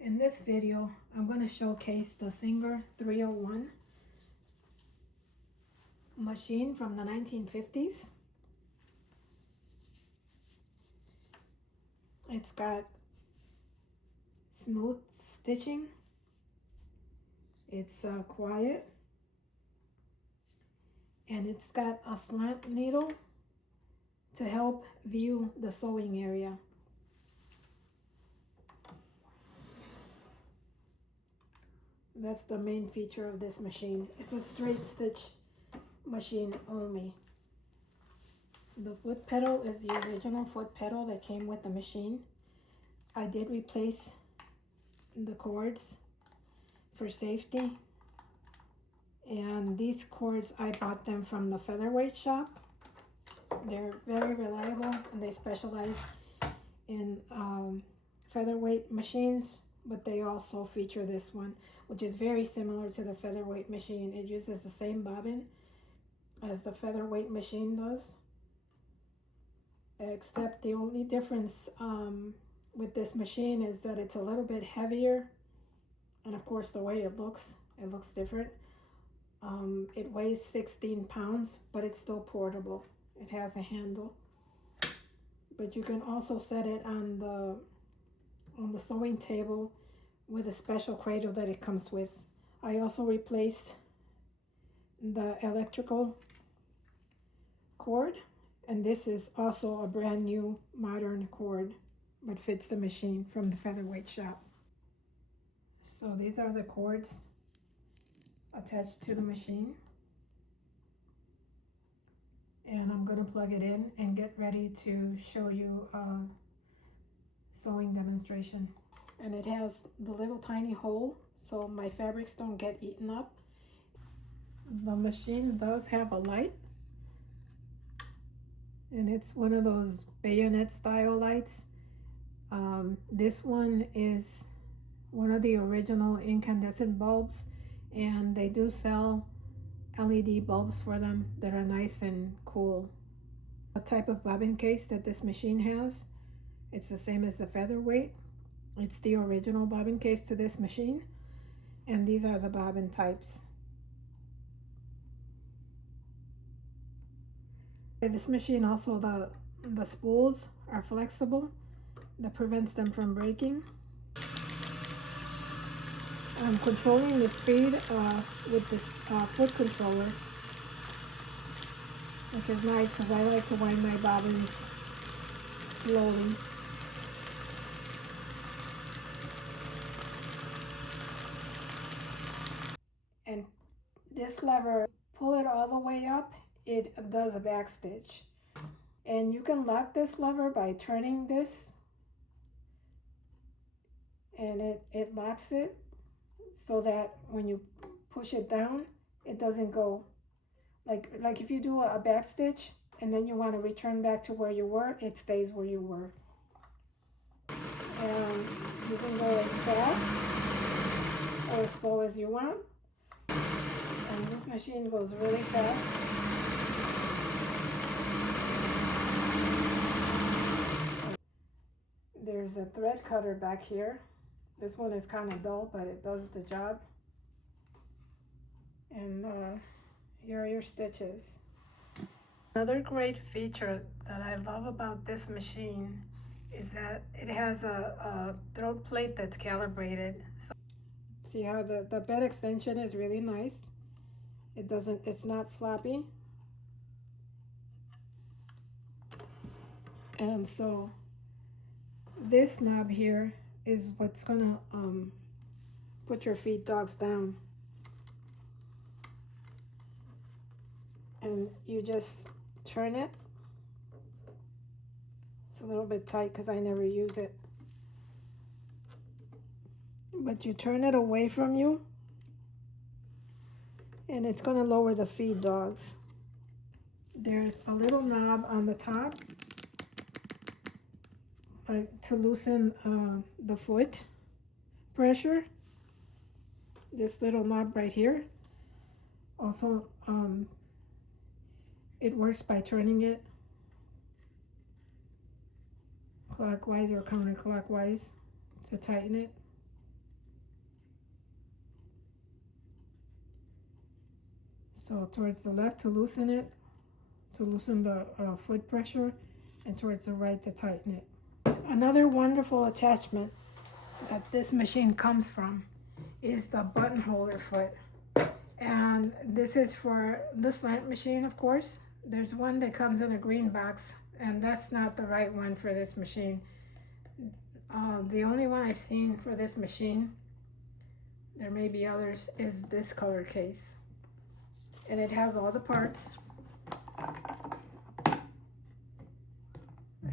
In this video, I'm going to showcase the Singer 301 machine from the 1950s. It's got smooth stitching. It's quiet. And it's got a slant needle to help view the sewing area. That's the main feature of this machine. It's a straight stitch machine only. The foot pedal is the original foot pedal that came with the machine. I did replace the cords for safety. And these cords, I bought them from the featherweight shop. They're very reliable and they specialize in featherweight machines, but they also feature this one, which is very similar to the featherweight machine. It uses the same bobbin as the featherweight machine does, except the only difference with this machine is that it's a little bit heavier, and of course the way it looks different. It weighs 16 pounds, but it's still portable. It has a handle, but you can also set it on the sewing table with a special cradle that it comes with. I also replaced the electrical cord, and this is also a brand new modern cord, but fits the machine from the featherweight shop. So these are the cords attached to the machine, and I'm going to plug it in and get ready to show you a sewing demonstration. And it has the little tiny hole so my fabrics don't get eaten up. The machine does have a light, and it's one of those bayonet style lights. This one is one of the original incandescent bulbs, and they do sell LED bulbs for them that are nice and cool. The type of bobbin case that this machine has, it's the same as the featherweight. It's the original bobbin case to this machine, and these are the bobbin types. This machine also, the spools are flexible. That prevents them from breaking. I'm controlling the speed with this foot controller, which is nice because I like to wind my bobbins slowly. And this lever, pull it all the way up, it does a back stitch. And you can lock this lever by turning this, and it locks it so that when you push it down, it doesn't go. Like if you do a back stitch and then you want to return back to where you were, it stays where you were. And you can go as fast or as slow as you want. And this machine goes really fast. There's a thread cutter back here. This one is kind of dull, but it does the job. And here are your stitches. Another great feature that I love about this machine is that it has a throat plate that's calibrated. So see how the bed extension is really nice. It's not floppy. And so this knob here is what's gonna put your feed dogs down. And you just turn it. It's a little bit tight because I never use it. But you turn it away from you, and it's gonna lower the feed dogs. There's a little knob on the top to loosen the foot pressure. This little knob right here. Also, it works by turning it clockwise or counterclockwise to tighten it. So towards the left to loosen it, to loosen the foot pressure, and towards the right to tighten it. Another wonderful attachment that this machine comes from is the button holder foot. And this is for the slant machine, of course. There's one that comes in a green box, and that's not the right one for this machine. The only one I've seen for this machine, there may be others, is this color case. And it has all the parts.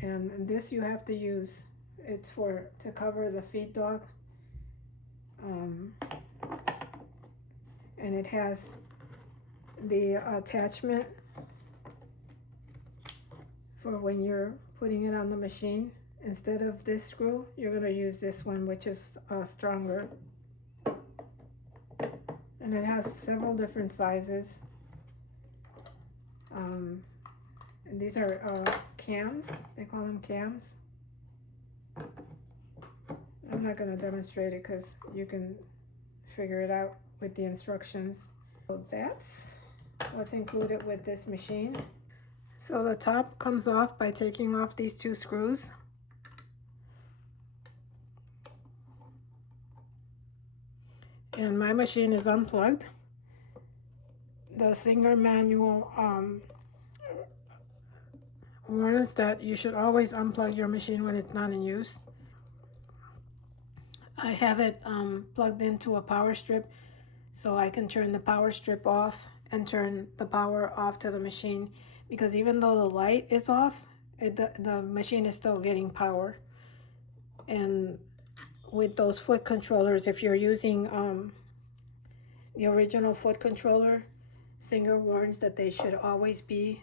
And this you have to use. It's to cover the feed dog. And it has the attachment for when you're putting it on the machine. Instead of this screw, you're going to use this one, which is stronger. And it has several different sizes. And these are cams. They call them cams. I'm not going to demonstrate it because you can figure it out with the instructions. So that's what's included with this machine. So the top comes off by taking off these two screws. And my machine is unplugged. The Singer manual warns that you should always unplug your machine when it's not in use. I have it plugged into a power strip, so I can turn the power strip off and turn the power off to the machine, because even though the light is off, the machine is still getting power. And with those foot controllers, if you're using the original foot controller, Singer warns that they should always be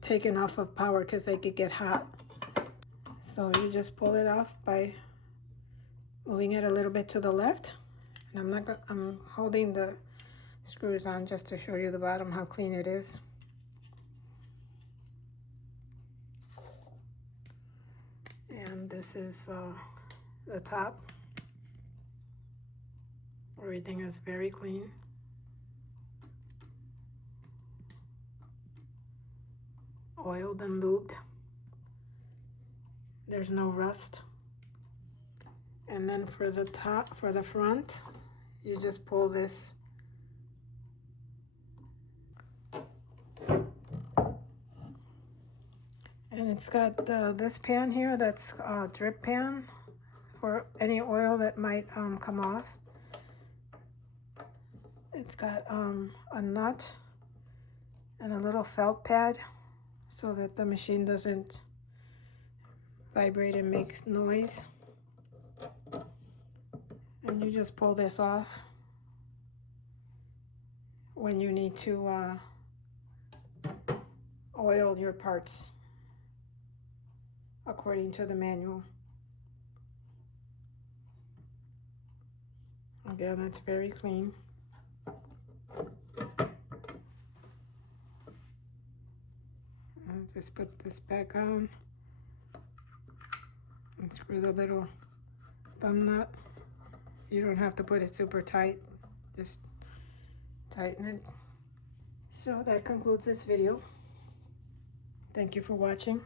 taken off of power because they could get hot. So you just pull it off by moving it a little bit to the left. And I'm holding the screws on just to show you the bottom, how clean it is. And this is the top. Everything is very clean. Oiled and lubed. There's no rust. And then for the top, for the front, you just pull this. And it's got this pan here, that's a drip pan for any oil that might come off. It's got a nut and a little felt pad so that the machine doesn't vibrate and make noise. And you just pull this off when you need to oil your parts according to the manual. Again, it's very clean. And just put this back on and screw the little thumb nut. You don't have to put it super tight, just tighten it. So that concludes this video. Thank you for watching.